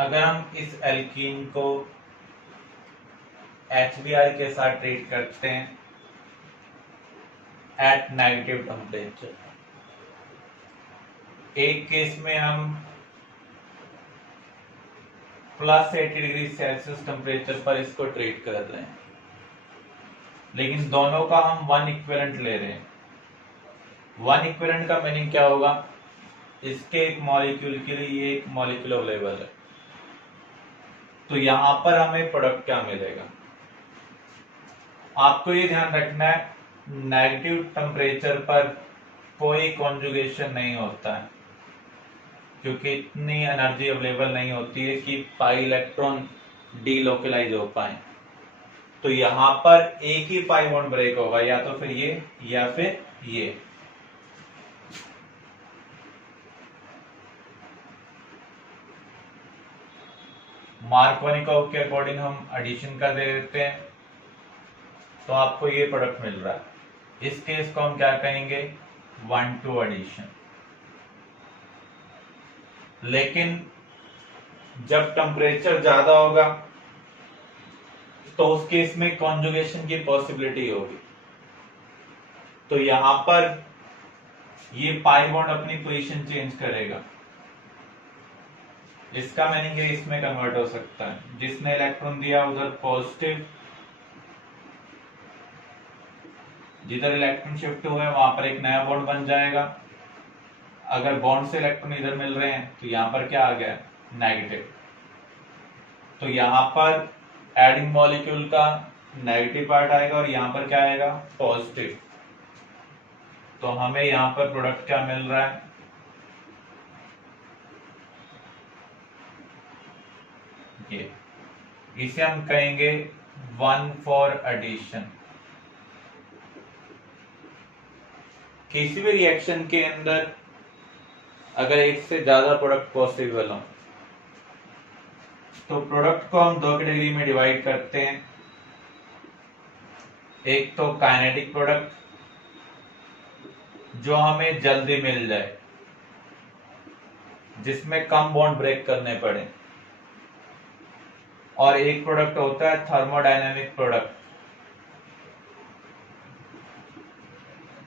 अगर हम इस एल्कीन को HBr के साथ ट्रीट करते हैं एट नेगेटिव टेम्परेचर, एक केस में हम +80°C टेम्परेचर पर इसको ट्रीट कर रहे हैं, लेकिन दोनों का हम वन इक्विवेलेंट ले रहे हैं। वन इक्विवेलेंट का मीनिंग क्या होगा? इसके एक मॉलिक्यूल के लिए ये एक मॉलिक्यूल अवेलेबल है, तो यहां पर हमें प्रोडक्ट क्या मिलेगा? आपको ये ध्यान रखना है, नेगेटिव टेम्परेचर पर कोई कॉन्जुगेशन नहीं होता है, क्योंकि इतनी एनर्जी अवेलेबल नहीं होती है कि पाई इलेक्ट्रॉन डीलोकलाइज हो पाए। तो यहां पर एक ही पाई बॉन्ड ब्रेक होगा, या तो फिर ये या फिर ये। मार्कोनिकोव के अकॉर्डिंग हम एडिशन कर देते हैं, तो आपको ये प्रोडक्ट मिल रहा है। इस केस को हम क्या कहेंगे? 1-2 एडिशन। लेकिन जब टेम्परेचर ज्यादा होगा तो उस केस में कॉन्जुगेशन की पॉसिबिलिटी होगी, तो यहां पर ये पाई बॉन्ड अपनी पोजीशन चेंज करेगा। इसका मीनिंग है इसमें कन्वर्ट हो सकता है, जिसने इलेक्ट्रॉन दिया उधर पॉजिटिव, जिधर इलेक्ट्रॉन शिफ्ट हुए वहां पर एक नया बॉन्ड बन जाएगा। अगर बॉन्ड से इलेक्ट्रॉन इधर मिल रहे हैं तो यहां पर क्या आ गया? नेगेटिव। तो यहां पर एडिंग मॉलिक्यूल का नेगेटिव पार्ट आएगा और यहां पर क्या आएगा? पॉजिटिव। तो हमें यहां पर प्रोडक्ट क्या मिल रहा है? ये, इसे हम कहेंगे 1-4 एडिशन। किसी भी रिएक्शन के अंदर अगर एक से ज्यादा प्रोडक्ट पॉसिबल हो तो प्रोडक्ट को हम दो कैटेगरी में डिवाइड करते हैं। एक तो काइनेटिक प्रोडक्ट, जो हमें जल्दी मिल जाए, जिसमें कम बॉन्ड ब्रेक करने पड़े, और एक प्रोडक्ट होता है थर्मोडायनेमिक प्रोडक्ट,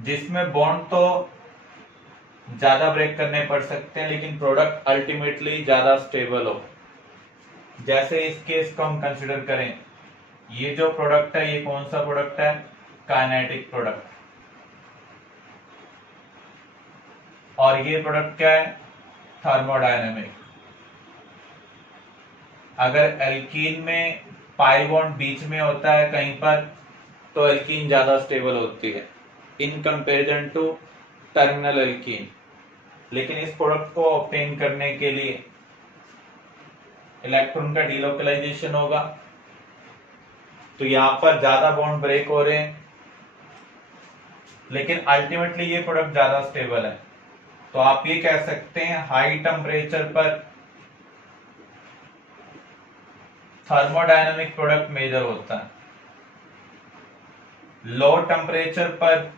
जिसमें बॉन्ड तो ज्यादा ब्रेक करने पड़ सकते हैं लेकिन प्रोडक्ट अल्टीमेटली ज्यादा स्टेबल हो। जैसे इस केस को हम कंसिडर करें, ये जो प्रोडक्ट है ये कौन सा प्रोडक्ट है? Kinetic product. और ये प्रोडक्ट क्या है? थर्मोडायनेमिक। अगर एल्कीन में पाई बॉन्ड बीच में होता है कहीं पर, तो एल्कीन ज्यादा स्टेबल होती है in comparison to terminal alkene. लेकिन इस प्रोडक्ट को ऑब्टेन करने के लिए इलेक्ट्रॉन का डीलोकलाइजेशन होगा, तो यहां पर ज्यादा बॉन्ड ब्रेक हो रहे हैं, लेकिन अल्टीमेटली ये प्रोडक्ट ज्यादा स्टेबल है। तो आप ये कह सकते हैं हाई टेम्परेचर पर थर्मोडायनेमिक प्रोडक्ट मेजर होता है, लो टेम्परेचर पर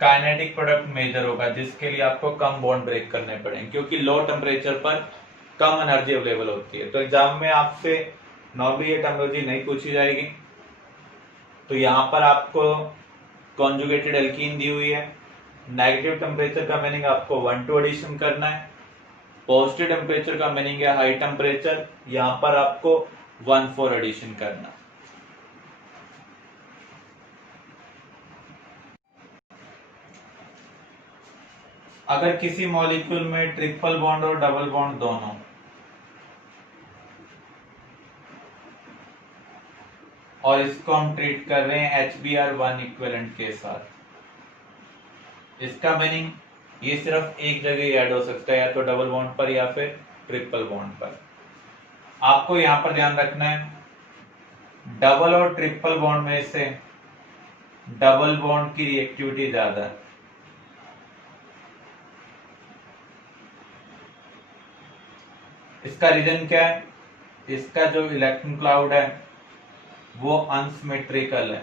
काइनेटिक प्रोडक्ट मेजर होगा, जिसके लिए आपको कम बॉन्ड ब्रेक करने पड़ेंगे, क्योंकि लो टेम्परेचर पर कम एनर्जी अवेलेबल होती है। तो एग्जाम में आपसे नॉर्मली ये टर्मिनोलॉजी नहीं पूछी जाएगी। तो यहां पर आपको कॉन्जुगेटेड एल्कीन दी हुई है, नेगेटिव टेम्परेचर का मीनिंग आपको 1-2 एडिशन करना है, पॉजिटिव टेम्परेचर का मीनिंग है हाई टेम्परेचर, यहां पर आपको 1-4 एडिशन करना है। अगर किसी मॉलिक्यूल में ट्रिपल बॉन्ड और डबल बॉन्ड दोनों, और इसको हम ट्रीट कर रहे हैं HBr1 इक्विवेलेंट के साथ, इसका मीनिंग ये सिर्फ एक जगह ऐड हो सकता है, या तो डबल बॉन्ड पर या फिर ट्रिपल बॉन्ड पर। आपको यहां पर ध्यान रखना है, डबल और ट्रिपल बॉन्ड में से डबल बॉन्ड की रिएक्टिविटी ज्यादा है। इसका रीजन क्या है? इसका जो इलेक्ट्रॉन क्लाउड है वो अनसिमेट्रिकल है,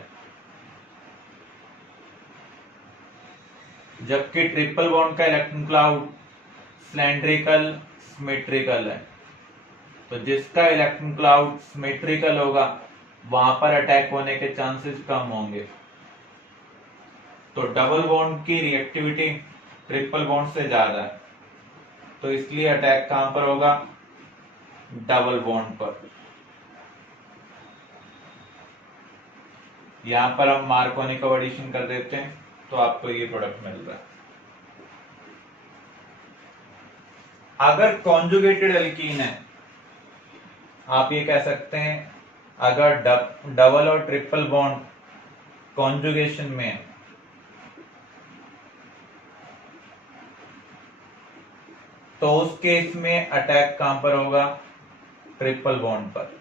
जबकि ट्रिपल बॉन्ड का इलेक्ट्रॉन क्लाउड सिलेंड्रिकल सिमेट्रिकल है। तो जिसका इलेक्ट्रॉन क्लाउड सिमेट्रिकल होगा वहां पर अटैक होने के चांसेस कम होंगे। तो डबल बॉन्ड की रिएक्टिविटी ट्रिपल बॉन्ड से ज्यादा है, तो इसलिए अटैक कहां पर होगा, डबल बॉन्ड पर। यहां पर हम मार्कोनी को एडिशन कर देते हैं तो आपको ये प्रोडक्ट मिल रहा है। अगर कॉन्जुगेटेड एल्कीन है, आप ये कह सकते हैं अगर डबल और ट्रिपल बॉन्ड कॉन्जुगेशन में है, तो उस केस में अटैक कहां पर होगा, ट्रिपल बॉन्ड पर।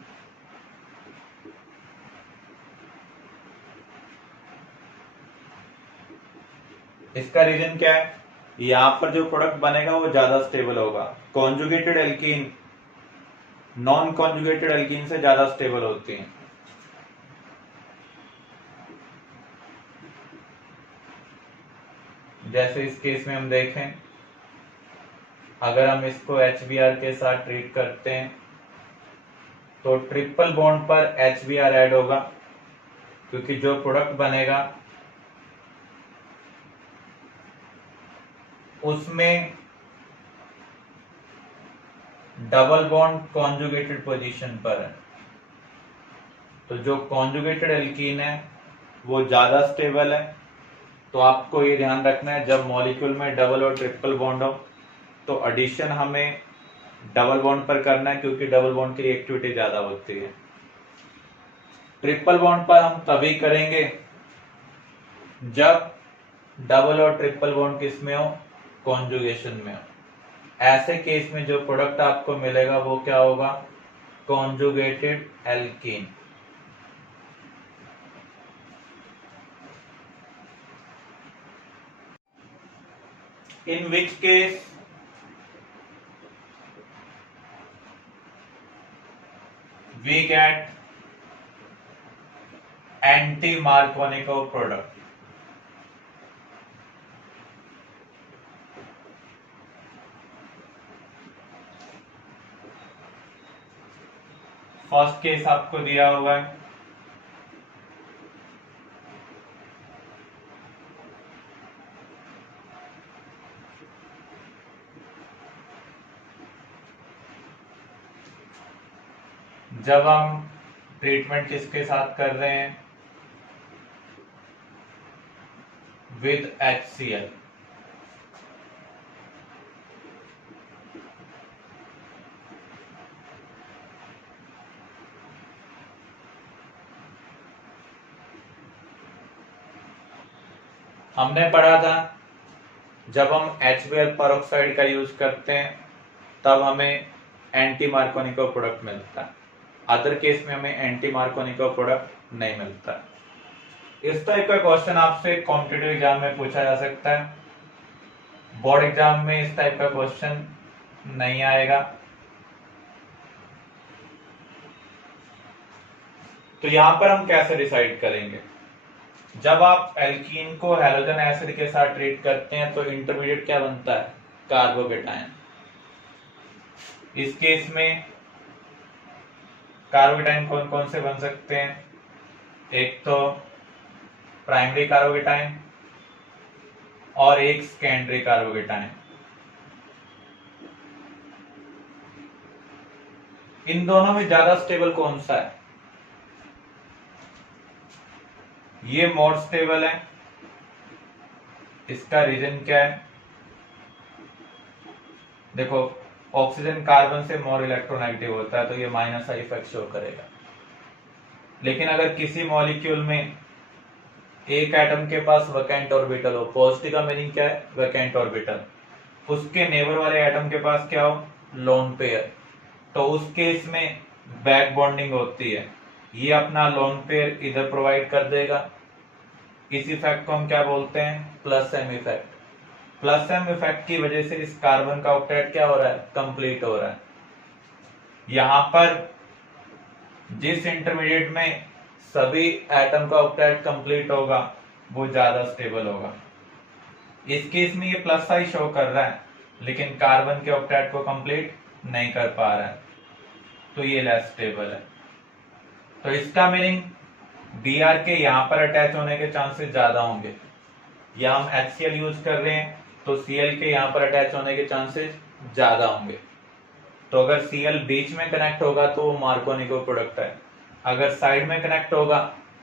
इसका रीजन क्या है, यहां पर जो प्रोडक्ट बनेगा वो ज्यादा स्टेबल होगा। Conjugated alkene non conjugated alkene से ज्यादा स्टेबल होती हैं। जैसे इस केस में हम देखें, अगर हम इसको HBr के साथ ट्रीट करते हैं तो ट्रिपल बॉन्ड पर HBr ऐड होगा, क्योंकि जो प्रोडक्ट बनेगा उसमें डबल बॉन्ड कॉन्जुगेटेड पोजीशन पर है। तो जो कॉन्जुगेटेड एल्कीन है वो ज्यादा स्टेबल है। तो आपको ये ध्यान रखना है, जब मॉलिक्यूल में डबल और ट्रिपल बॉन्ड हो तो एडिशन हमें डबल बॉन्ड पर करना है, क्योंकि डबल बॉन्ड की रिएक्टिविटी ज्यादा होती है। ट्रिपल बॉन्ड पर हम तभी करेंगे जब डबल और ट्रिपल बॉन्ड किस में हो, कॉन्जुगेशन में हो। ऐसे केस में जो प्रोडक्ट आपको मिलेगा वो क्या होगा, conjugated alkene. In which case we get anti-Markovnikov product. First case आपको दिया हुआ है, जब हम ट्रीटमेंट किसके साथ कर रहे हैं, विद HCl। हमने पढ़ा था जब हम HBl पेरोक्साइड का यूज करते हैं तब हमें एंटी मार्कोनिकोव प्रोडक्ट मिलता है, अदर केस में हमें एंटी मार्कोनिकोव प्रोडक्ट नहीं मिलता। इस टाइप का क्वेश्चन आपसे कॉम्पिटिटिव एग्जाम में पूछा जा सकता है। बोर्ड एग्जाम में इस टाइप का क्वेश्चन नहीं आएगा। तो यहां पर हम कैसे डिसाइड करेंगे, जब आप एल्कीन को हैलोजन एसिड के साथ ट्रीट करते हैं तो इंटरमीडिएट क्या बनता है, कार्बोकेटायन। इस केस में कार्बोकेटायन कौन कौन से बन सकते हैं, एक तो प्राइमरी कार्बोकेटायन और एक सेकेंडरी कार्बोकेटायन। इन दोनों में ज्यादा स्टेबल कौन सा है, ये मोर स्टेबल है। इसका रीजन क्या है, देखो ऑक्सीजन कार्बन से मोर इलेक्ट्रोनेगेटिव होता है तो ये माइनस आई इफेक्ट शो करेगा। लेकिन अगर किसी मॉलिक्यूल में एक एटम के पास वैकेंट ऑर्बिटल हो, पॉजिटिव का मीनिंग क्या है, वैकेंट ऑर्बिटल, उसके नेबर वाले एटम के पास क्या हो, लोन पेयर, तो उस केस में बैक बॉन्डिंग होती है, ये अपना लोन पेयर इधर प्रोवाइड कर देगा। इस इफेक्ट को हम क्या बोलते हैं, plus M effect. Plus M effect की वजह से इस कार्बन का ऑक्टेट क्या हो रहा है, कंप्लीट हो रहा है। यहां पर जिस इंटरमीडिएट में सभी एटम का ऑक्टेट कंप्लीट होगा वो ज्यादा स्टेबल होगा। इस केस में ये प्लस आई शो कर रहा है लेकिन कार्बन के ऑक्टेट को कंप्लीट नहीं कर पा रहा है, तो ये लेस स्टेबल है। तो इसका मीनिंग Br के यहाँ पर अटैच होने के चांसेस ज्यादा होंगे। या हम HCl यूज कर रहे हैं तो Cl के यहाँ पर अटैच होने के चांसेस ज्यादा होंगे। तो अगर Cl बीच में कनेक्ट होगा तो वो मार्कोनिको प्रोडक्ट है, अगर साइड में कनेक्ट होगा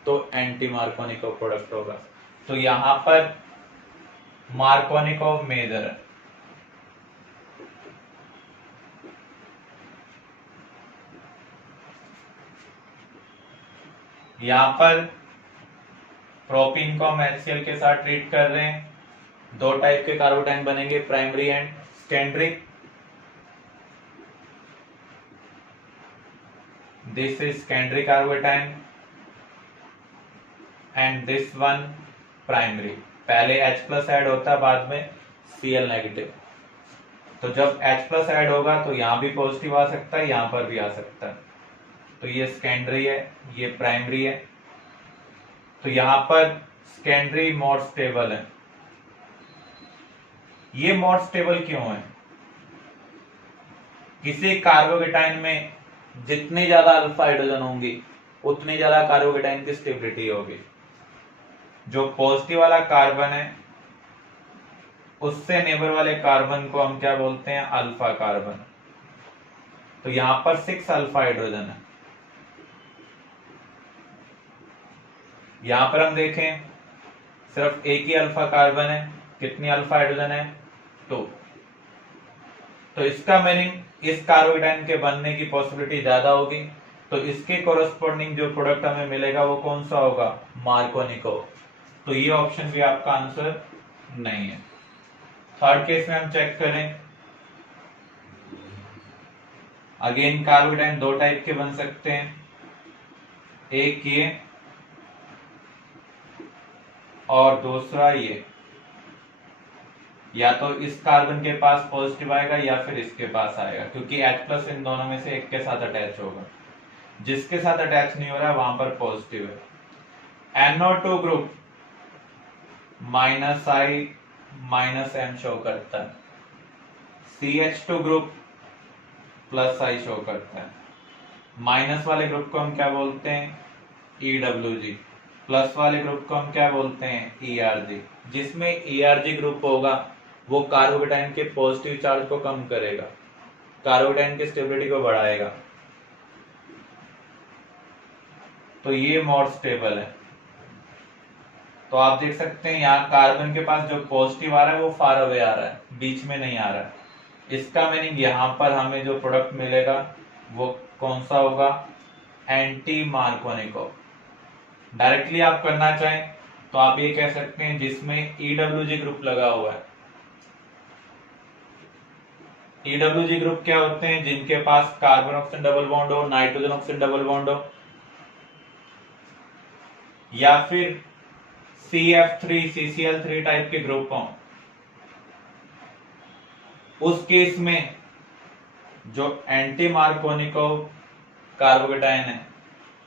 तो एंटी मार्कोनिको प्रोडक्ट होगा। तो यहाँ पर मार्कोनिको मेजर है। यहाँ पर प्रोपीन को हम HCl के साथ ट्रीट कर रहे हैं। दो टाइप के कार्बोटाइन बनेंगे, primary and secondary. This is secondary carbocation and this one primary. पहले H+ ऐड होता है, बाद में Cl नेगेटिव। तो जब H+ ऐड होगा तो यहां भी पॉजिटिव आ सकता है, यहां पर भी आ सकता है। तो ये सेकेंडरी है, ये प्राइमरी है। तो यहां पर सेकेंडरी मोर स्टेबल है। ये मोर स्टेबल क्यों है? किसी कार्बोकेटाइन में जितनी ज्यादा अल्फा हाइड्रोजन होंगी उतनी ज्यादा कार्बोकेटाइन की स्टेबिलिटी होगी। जो पॉजिटिव वाला कार्बन है उससे नेबर वाले कार्बन को हम क्या बोलते हैं? Alpha carbon. तो यहां पर 6 अल्फा हाइड्रोजन है। यहां पर हम देखें सिर्फ एक ही अल्फा कार्बन है। कितनी अल्फा हाइड्रोजन है? 2। तो इसका मीनिंग इस कार्बोकेटाइन के बनने की पॉसिबिलिटी ज्यादा होगी। तो इसके कोरस्पॉन्डिंग जो प्रोडक्ट हमें मिलेगा वो कौन सा होगा? मार्कोनिको। तो ये ऑप्शन भी आपका आंसर नहीं है। थर्ड केस में हम चेक करें। अगेन कार्बोकेटाइन दो टाइप के बन सकते हैं, एक ये और दूसरा ये। या तो इस कार्बन के पास पॉजिटिव आएगा या फिर इसके पास आएगा, क्योंकि H+ इन दोनों में से एक के साथ अटैच होगा। जिसके साथ अटैच नहीं हो रहा है वहां पर पॉजिटिव है। NO2 group -I -M show करता है। CH2 ग्रुप +I शो करता है। माइनस वाले ग्रुप को हम क्या बोलते हैं? EWG। प्लस वाले ग्रुप को हम क्या बोलते हैं? ERG। जिसमें ERG ग्रुप होगा वो कार्बोकेटाइन के पॉजिटिव चार्ज को कम करेगा, कार्बोकेटाइन की स्टेबिलिटी को बढ़ाएगा। तो ये मोर स्टेबल है। तो आप देख सकते हैं यहाँ कार्बन के पास जो पॉजिटिव आ रहा है वो फार अवे आ रहा है, बीच में नहीं आ रहा है। इसका मीनिंग यहाँ पर हमें जो प्रोडक्ट मिलेगा वो कौन सा होगा? Anti Markovnikov. डायरेक्टली आप करना चाहें तो आप ये कह सकते हैं जिसमें EWG ग्रुप लगा हुआ है। EWG ग्रुप क्या होते हैं? जिनके पास कार्बन ऑक्सीजन डबल बॉन्ड हो, नाइट्रोजन ऑक्सीजन डबल बॉन्ड हो, या फिर CF3 CCl3 टाइप के ग्रुप हों। उस केस में जो एंटी मार्कोनिको कार्बोकेटाइन है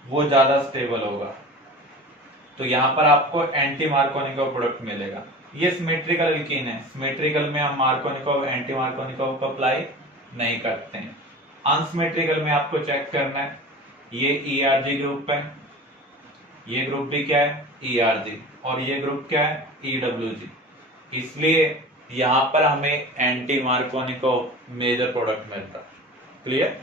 वो ज्यादा स्टेबल होगा। तो यहां पर आपको एंटी मार्कोनिको प्रोडक्ट मिलेगा। ये सिमेट्रिकल एल्कीन है, सिमेट्रिकल में हम मार्कोनिको एंटी मार्कोनिको को अप्लाई नहीं करते हैं। अनसिमेट्रिकल में आपको चेक करना है। ये ERG ग्रुप है, ये ग्रुप भी क्या है? ERG, और ये ग्रुप क्या है? EWG। इसलिए यहां पर हमें एंटी मार्कोनिको मेजर प्रोडक्ट मिलता है। क्लियर?